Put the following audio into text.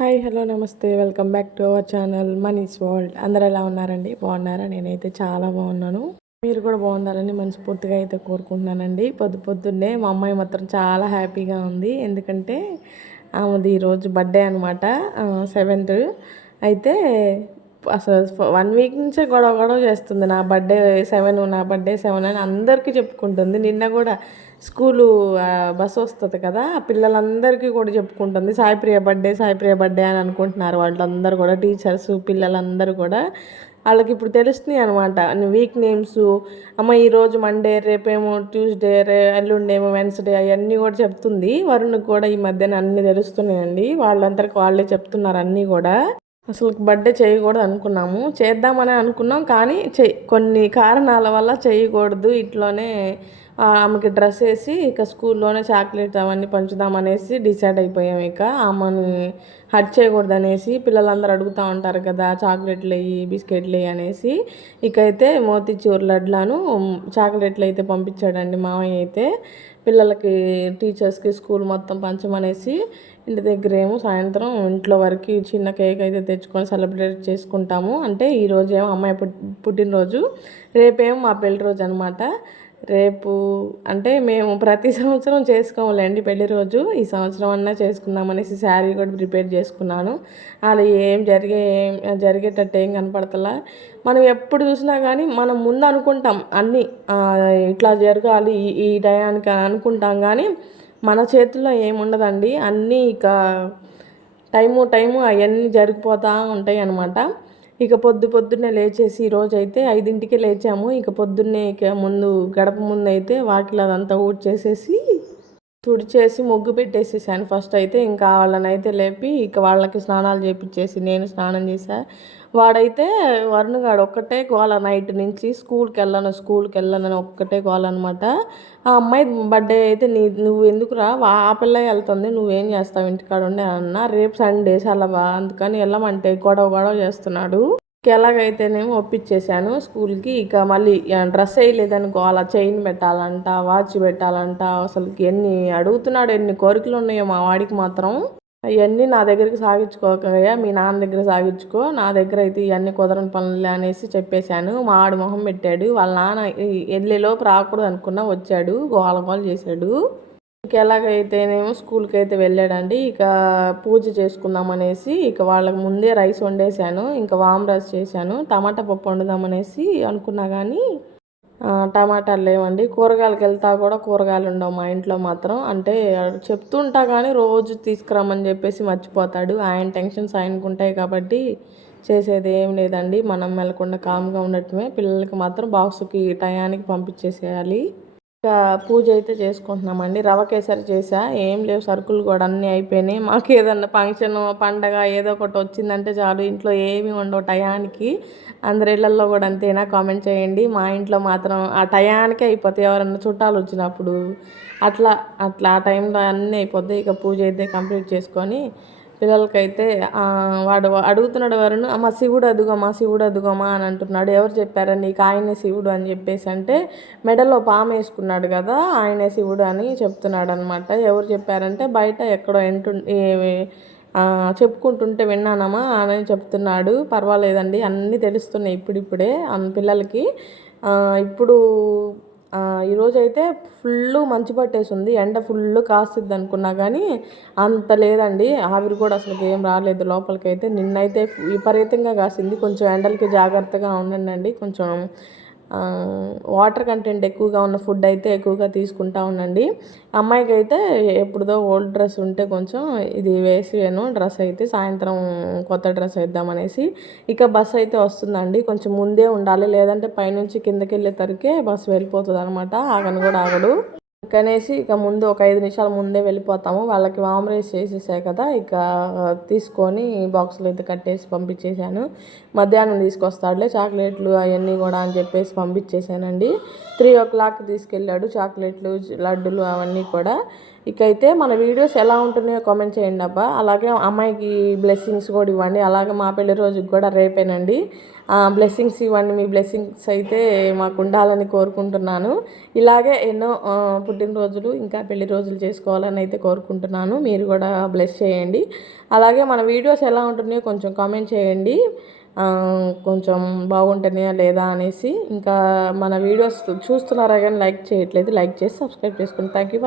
Hi hello namaste welcome back to our channel Money's World. అందరు ఎలా ఉన్నారండి? బాగున్నారా? నేనైతే చాలా బాగున్నాను. మీరు కూడా బాగున్నారని మనస్ఫూర్తిగా అయితే కోరుకుంటున్నానండి. పొద్దున్నే మా అమ్మాయి మాత్రం చాలా హ్యాపీగా ఉంది. ఎందుకంటే ఆమెది ఈరోజు బర్త్డే అనమాట, 7th. అయితే అసలు 1 వీక్ నుంచే గొడవ గొడవ చేస్తుంది. నా బర్త్డే 7, నా బర్త్డే 7 అని అందరికీ చెప్పుకుంటుంది. నిన్న కూడా స్కూలు బస్సు వస్తుంది కదా, ఆ పిల్లలందరికీ కూడా చెప్పుకుంటుంది సాయిప్రియ బర్త్డే, సాయిప్రియ బర్త్డే అని అనుకుంటున్నారు వాళ్ళందరూ కూడా, టీచర్స్ పిల్లలందరూ కూడా. వాళ్ళకి ఇప్పుడు తెలుస్తున్నాయి అనమాట వీక్ నేమ్స్. అమ్మ ఈరోజు మండే, రేపేమో ట్యూస్డే, ఎల్లుండేమో వెన్స్డే, అవన్నీ కూడా చెప్తుంది. వరుణ్కి కూడా ఈ మధ్యన అన్నీ తెలుస్తున్నాయండి. వాళ్ళందరికీ వాళ్ళే చెప్తున్నారు అన్నీ కూడా. అసలు బర్త్డే చేయకూడదు అనుకున్నాము, చేద్దామని అనుకున్నాం, కానీ కొన్ని కారణాల వల్ల చేయకూడదు. ఇట్లోనే ఆమెకి డ్రెస్ వేసి ఇక స్కూల్లోనే చాక్లెట్స్ అవన్నీ పంచుదామనేసి డిసైడ్ అయిపోయాం. ఇక ఆమెను హర్ట్ చేయకూడదు అనేసి, పిల్లలందరూ అడుగుతూ ఉంటారు కదా చాక్లెట్లు వేయి, బిస్కెట్లు వేయి అనేసి. ఇకైతే మోతీచూర్ లడ్లను చాక్లెట్లు అయితే పంపించాడండి మామయ్య అయితే. పిల్లలకి, టీచర్స్కి స్కూల్ మొత్తం పంచమనేసి, ఇంటి దగ్గర ఏమో సాయంత్రం ఇంట్లో వరకు చిన్న కేక్ అయితే తెచ్చుకొని సెలబ్రేట్ చేసుకుంటాము. అంటే ఈరోజు ఏమో అమ్మాయి పుట్టినరోజు, రేపేమో మా పెళ్లి రోజు అనమాట. రేపు అంటే మేము ప్రతి సంవత్సరం చేసుకోములేండి పెళ్లి రోజు, ఈ సంవత్సరం అన్నా చేసుకుందామనేసి శారీ కూడా ప్రిపేర్ చేసుకున్నాను. అలా జరిగేటట్టు ఏం కనపడతలా. మనం ఎప్పుడు చూసినా కానీ మనం ముందు అనుకుంటాం అన్నీ, ఇట్లా జరగాలి ఈ టయానికి అని అనుకుంటాం, కానీ మన చేతుల్లో ఏముండదండి. అన్నీ ఇక టైము అవన్నీ జరిగిపోతూ ఉంటాయి అన్నమాట. ఇక పొద్దున్నే లేచేసి ఈరోజు అయితే 5ంటికే లేచాము. ఇక పొద్దున్నే ఇక గడప ముందు అయితే వాకిలి అదంతా ఊడ్చేసేసి తుడిచేసి ముగ్గు పెట్టేసేసాను ఫస్ట్ అయితే. ఇంకా వాళ్ళని అయితే లేపి ఇక వాళ్ళకి స్నానాలు చేపించేసి నేను స్నానం చేశా. వాడైతే వరుణగాడు ఒక్కటే గోల నైట్ నుంచి, స్కూల్కి వెళ్ళను ఒక్కటే గోల అనమాట. ఆ అమ్మాయి బర్త్డే అయితే నువ్వు ఎందుకురా, ఆ పిల్ల వెళ్తుంది, నువ్వేం చేస్తావు ఇంటికాడ ఉండే అన్న. రేపు సండే సెలవా, అందుకని వెళ్ళమంటే గొడవ చేస్తున్నాడు. ఎలాగైతేనేమో ఒప్పించేశాను స్కూల్కి. ఇక మళ్ళీ డ్రెస్ వేయలేదని గోల, చైన్ పెట్టాలంట, వాచ్ పెట్టాలంట, అసలుకి ఎన్ని అడుగుతున్నాడు, ఎన్ని కోరికలు ఉన్నాయో మా వాడికి మాత్రం. అవన్నీ నా దగ్గరికి సాగించుకోకయ్యా, మీ నాన్న దగ్గర సాగించుకో, నా దగ్గర అయితే ఇవన్నీ కుదరని పనులు అనేసి చెప్పేశాను. మా ఆడు మొహం పెట్టాడు. వాళ్ళ నాన్న వెళ్ళేలోపు రాకూడదు అనుకున్నా, వచ్చాడు, గోల చేశాడు. ఇక ఎలాగైతేనేమో స్కూల్కి అయితే వెళ్ళాడండి. ఇక పూజ చేసుకుందాం అనేసి ఇక వాళ్ళకి ముందే రైస్ వండేసాను, ఇంకా వామ్ రైస్ చేశాను. టమాటా పప్పు వండుదామనేసి అనుకున్నా, కానీ టమాటాలు లేవండి. కూరగాయలకు వెళ్తా కూడా కూరగాయలు ఉండవు మా ఇంట్లో మాత్రం. అంటే చెప్తుంటా కానీ రోజు తీసుకురమ్మని చెప్పేసి మర్చిపోతాడు. ఆయన టెన్షన్స్ ఆయనకు ఉంటాయి కాబట్టి చేసేది ఏం లేదండి. మనం వెళ్ళకుండా కామ్గా ఉండటమే. పిల్లలకి మాత్రం బాక్స్కి టయానికి పంపించేసేయాలి. ఇంకా పూజ అయితే చేసుకుంటున్నామండి. రవ కేసరి చేసా, ఏం లేవు సరుకులు కూడా అన్నీ అయిపోయినాయి. మాకు ఏదన్నా ఫంక్షన్, పండగ ఏదో ఒకటి వచ్చిందంటే చాలు, ఇంట్లో ఏమీ ఉండవు టయానికి. అందరి ఇళ్లలో కూడా అంతేనా? కామెంట్ చేయండి. మా ఇంట్లో మాత్రం ఆ టయానికే అయిపోతాయి, ఎవరన్నా చుట్టాలు వచ్చినప్పుడు అట్లా ఆ టైంలో అన్నీ అయిపోతాయి. ఇక పూజ అయితే కంప్లీట్ చేసుకొని పిల్లలకైతే వాడు అడుగుతున్నాడు, వరుణ్ అమ్మ శివుడు అదుగోమా అని అంటున్నాడు. ఎవరు చెప్పారా నీకు ఆయనే శివుడు అని చెప్పేసి అంటే, మెడలో పాము వేసుకున్నాడు కదా ఆయనే శివుడు అని చెప్తున్నాడు అనమాట. ఎవరు చెప్పారంటే బయట ఎక్కడో చెప్పుకుంటుంటే విన్నానమ్మా అని చెప్తున్నాడు. పర్వాలేదండి, అన్నీ తెలుస్తున్నాయి ఇప్పుడిప్పుడే పిల్లలకి. ఇప్పుడు ఈరోజైతే ఫుల్ మంచు పట్టేసింది, ఎండ ఫుల్ కాస్తుంది అనుకున్నా, కానీ అంత లేదండి. ఆవిరి కూడా అసలు ఏం రాలేదు లోపలికైతే. నిన్నైతే విపరీతంగా కాసింది. కొంచెం ఎండలకి జాగ్రత్తగా ఉండండి. కొంచెం వాటర్ కంటెంట్ ఎక్కువగా ఉన్న ఫుడ్ అయితే ఎక్కువగా తీసుకుంటా ఉండండి. అమ్మాయికి అయితే ఎప్పుడుదో ఓల్డ్ డ్రెస్ ఉంటే కొంచెం ఇది వేసాను డ్రెస్ అయితే, సాయంత్రం కొత్త డ్రెస్ వేద్దామనేసి. ఇక బస్సు అయితే వస్తుందండి, కొంచెం ముందే ఉండాలి, లేదంటే పైనుంచి కిందకి వెళ్ళే తరకే బస్సు వెళ్ళిపోతుంది అనమాట. ఆగను కూడా ఆగడు. కనేసి ఇక ముందు ఒక 5 నిమిషాల ముందే వెళ్ళిపోతాము. వాళ్ళకి వామ్ రైస్ చేసేసాయి కదా, ఇక తీసుకొని బాక్సులు అయితే కట్టేసి పంపించేశాను. మధ్యాహ్నం తీసుకొస్తాడులే చాక్లెట్లు అవన్నీ కూడా అని చెప్పేసి పంపించేశానండి. 3 o'clock తీసుకెళ్ళాడు చాక్లెట్లు, లడ్డులు అవన్నీ కూడా. ఇకైతే మన వీడియోస్ ఎలా ఉంటున్నాయో కామెంట్ చేయండి అబ్బా. అలాగే అమ్మాయికి బ్లెస్సింగ్స్ కూడా ఇవ్వండి. అలాగే మా పెళ్లి రోజుకి కూడా రేపేనండి. బ్లెస్సింగ్స్ ఇవ్వండి. మీ బ్లెస్సింగ్స్ అయితే మాకు ఉండాలని కోరుకుంటున్నాను. ఇలాగే ఎన్నో పుట్టినరోజులు ఇంకా పెళ్లి రోజులు చేసుకోవాలని అయితే కోరుకుంటున్నాను. మీరు కూడా బ్లెస్ చేయండి. అలాగే మన వీడియోస్ ఎలా ఉంటున్నాయో కొంచెం కామెంట్ చేయండి. కొంచెం బాగుంటున్నాయా లేదా అనేసి. ఇంకా మన వీడియోస్ చూస్తున్నారా కానీ లైక్ చేయట్లేదు. లైక్ చేసి సబ్స్క్రైబ్ చేసుకోండి. Thank you.